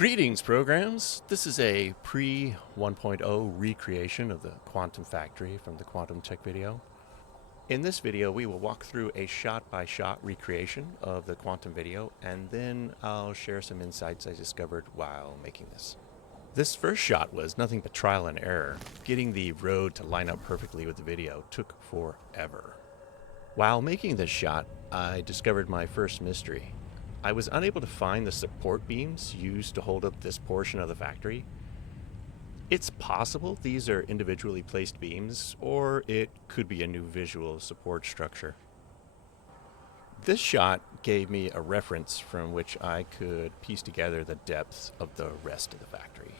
Greetings, programs. This is a pre 1.0 recreation of the Quantum Factory from the Quantum Tech video. In this video, we will walk through a shot-by-shot recreation of the Quantum video, and then I'll share some insights I discovered while making this. This first shot was nothing but trial and error. Getting the road to line up perfectly with the video took forever. While making this shot, I discovered my first mystery. I was unable to find the support beams used to hold up this portion of the factory. It's possible these are individually placed beams, or it could be a new visual support structure. This shot gave me a reference from which I could piece together the depths of the rest of the factory.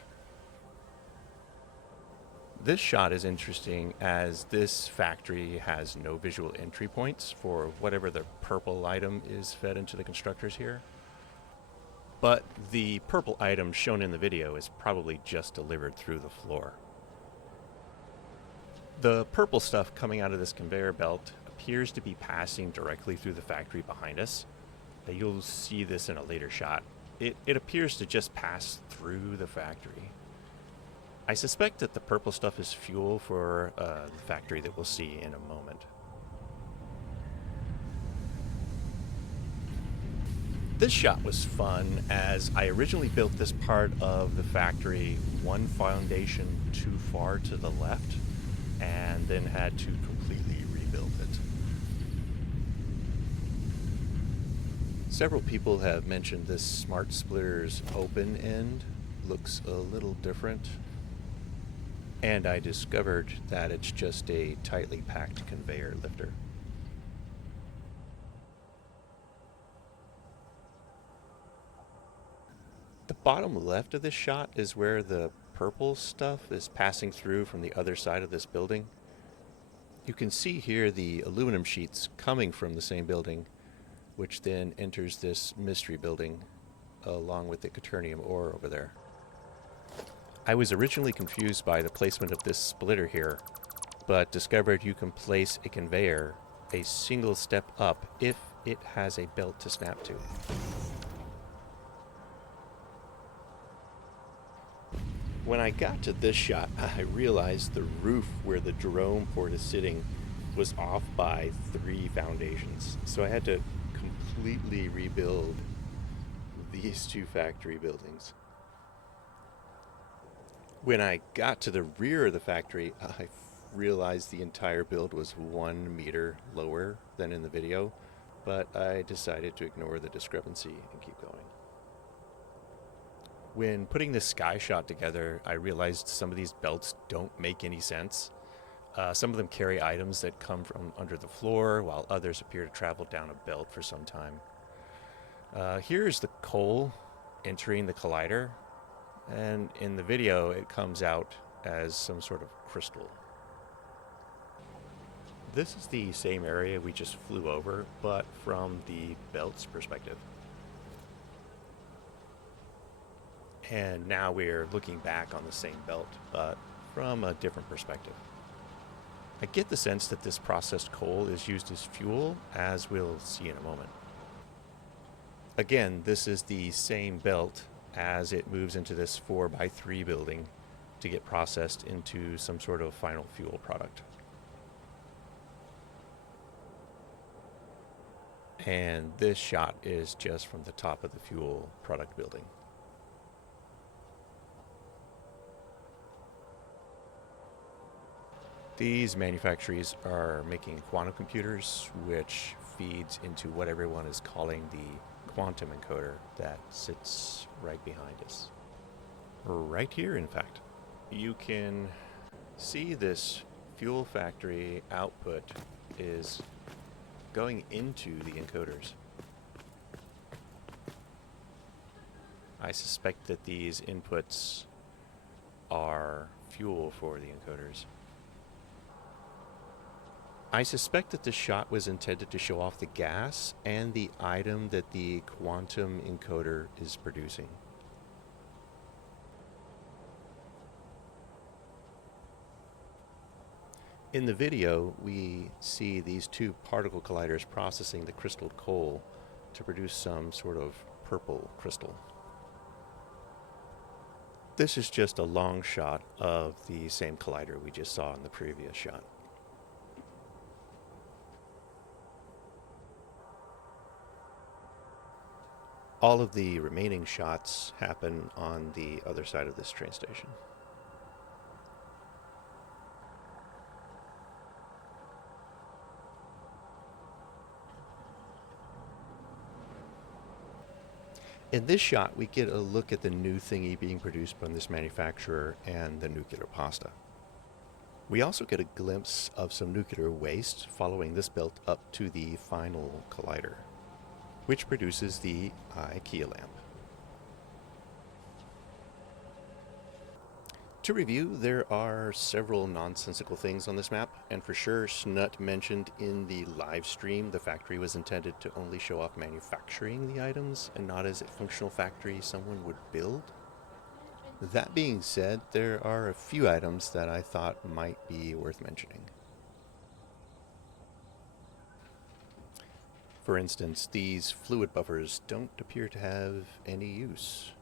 This shot is interesting as this factory has no visual entry points for whatever the purple item is fed into the constructors here. But the purple item shown in the video is probably just delivered through the floor. The purple stuff coming out of this conveyor belt appears to be passing directly through the factory behind us. You'll see this in a later shot. It appears to just pass through the factory. I suspect that the purple stuff is fuel for the factory that we'll see in a moment. This shot was fun as I originally built this part of the factory one foundation too far to the left and then had to completely rebuild it. Several people have mentioned this Smart Splitter's open end looks a little different. And I discovered that it's just a tightly packed conveyor lifter. The bottom left of this shot is where the purple stuff is passing through from the other side of this building. You can see here the aluminum sheets coming from the same building, which then enters this mystery building along with the quaternium ore over there. I was originally confused by the placement of this splitter here, but discovered you can place a conveyor a single step up if it has a belt to snap to. When I got to this shot, I realized the roof where the drone port is sitting was off by 3 foundations, so I had to completely rebuild these 2 factory buildings. When I got to the rear of the factory, I realized the entire build was 1 meter lower than in the video, but I decided to ignore the discrepancy and keep going. When putting this sky shot together, I realized some of these belts don't make any sense. Some of them carry items that come from under the floor, while others appear to travel down a belt for some time. Here's the coal entering the collider. And in the video, it comes out as some sort of crystal. This is the same area we just flew over, but from the belt's perspective. And now we're looking back on the same belt, but from a different perspective. I get the sense that this processed coal is used as fuel, as we'll see in a moment. Again, this is the same belt as it moves into this 4x3 building to get processed into some sort of final fuel product. And this shot is just from the top of the fuel product building. These manufacturers are making quantum computers, which feeds into what everyone is calling the quantum encoder that sits right behind us. Right here, in fact. You can see this fuel factory output is going into the encoders. I suspect that these inputs are fuel for the encoders. I suspect that this shot was intended to show off the gas and the item that the quantum encoder is producing. In the video, we see these 2 particle colliders processing the crystal coal to produce some sort of purple crystal. This is just a long shot of the same collider we just saw in the previous shot. All of the remaining shots happen on the other side of this train station. In this shot, we get a look at the new thingy being produced by this manufacturer and the nuclear pasta. We also get a glimpse of some nuclear waste following this belt up to the final collider, which produces the IKEA lamp. To review, there are several nonsensical things on this map, and for sure Snut mentioned in the live stream the factory was intended to only show off manufacturing the items and not as a functional factory someone would build. That being said, there are a few items that I thought might be worth mentioning. For instance, these fluid buffers don't appear to have any use.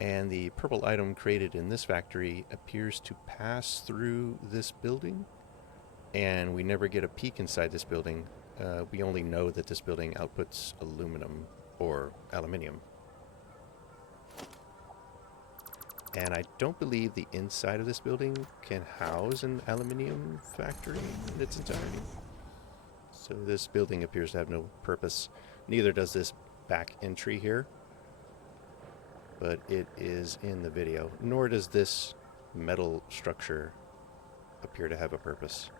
And the purple item created in this factory appears to pass through this building, and we never get a peek inside this building. We only know that this building outputs aluminum or aluminium. And I don't believe the inside of this building can house an aluminium factory in its entirety. So this building appears to have no purpose. Neither does this back entry here, but it is in the video. Nor does this metal structure appear to have a purpose.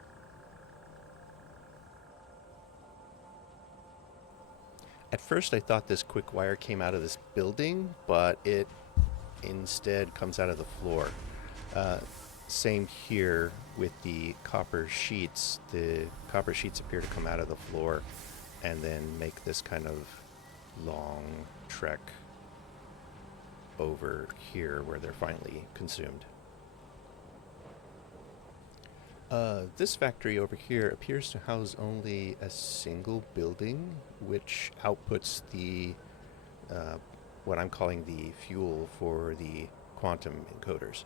At first I thought this quick wire came out of this building, but it instead comes out of the floor. Same here with the copper sheets. The copper sheets appear to come out of the floor and then make this kind of long trek over here where they're finally consumed. This factory over here appears to house only a single building, which outputs the what I'm calling the fuel for the quantum encoders.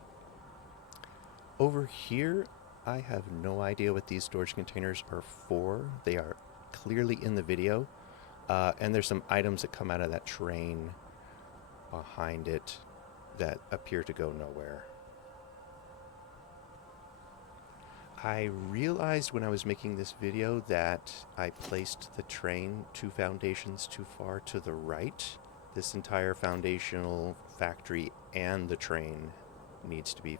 Over here, I have no idea what these storage containers are for. They are clearly in the video, and there's some items that come out of that train behind it that appear to go nowhere. I realized when I was making this video that I placed the train 2 foundations too far to the right. This entire foundational factory and the train needs to be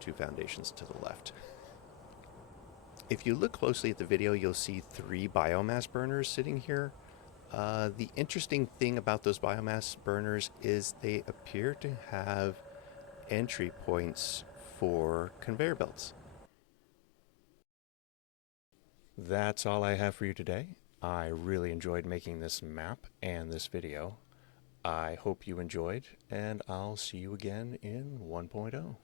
2 foundations to the left. If you look closely at the video, you'll see 3 biomass burners sitting here. The interesting thing about those biomass burners is they appear to have entry points for conveyor belts. That's all I have for you today. I really enjoyed making this map and this video. I hope you enjoyed, and I'll see you again in 1.0.